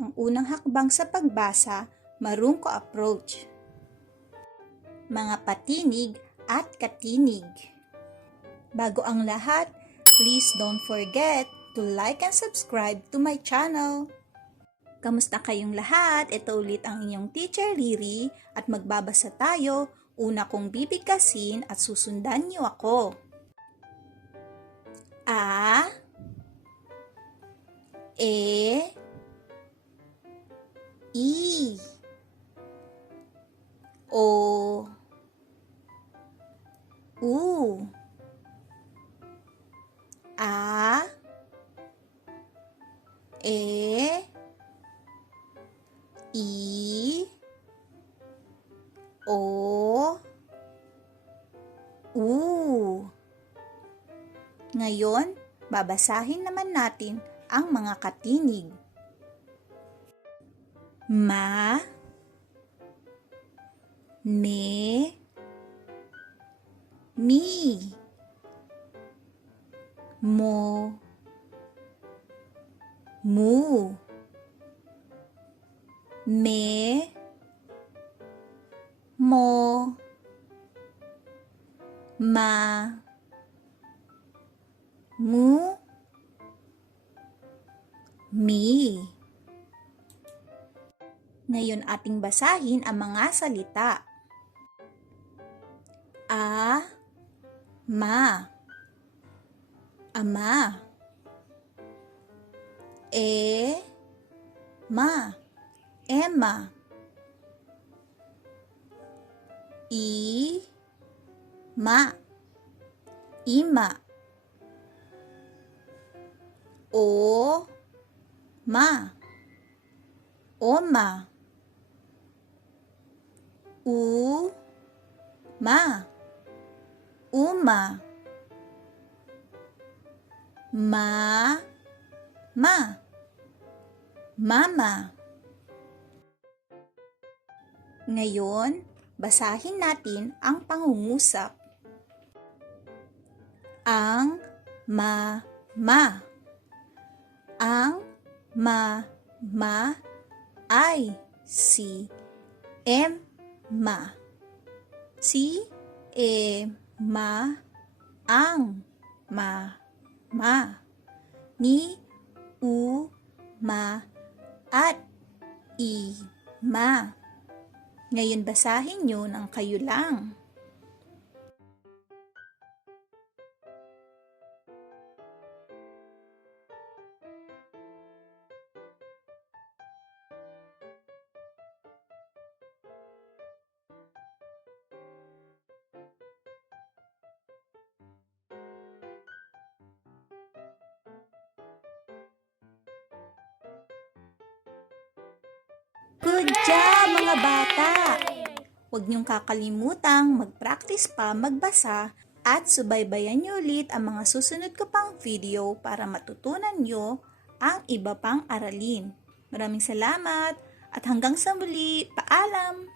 Ang unang hakbang sa pagbasa, marungko approach. Mga patinig at katinig. Bago ang lahat, please don't forget to like and subscribe to my channel. Kamusta kayong lahat? Ito ulit ang inyong teacher Riri at magbabasa tayo. Una kong bibigkasin at susundan niyo ako. A E O. U. A. E. I. O. U. Ngayon, babasahin naman natin ang mga katinig. Ma Me Mi Mo Mu Me Mo Ma Mu Mi Ngayon ating basahin ang mga salita. A Ma Ama E Ma Emma I Ma Ima O Ma Oma U Ma Uma Ma Ma Mama Ngayon, basahin natin ang pangungusap. Ang ma ma Ang ma ma ay si Emma. Si Emma ang ma ma ni u ma at i ma. Ngayon basahin nyo ng kayo lang. Good job mga bata! Huwag niyong kakalimutang mag-practice pa magbasa at subaybayan niyo ulit ang mga susunod ko pang video para matutunan niyo ang iba pang aralin. Maraming salamat at hanggang sa muli, paalam!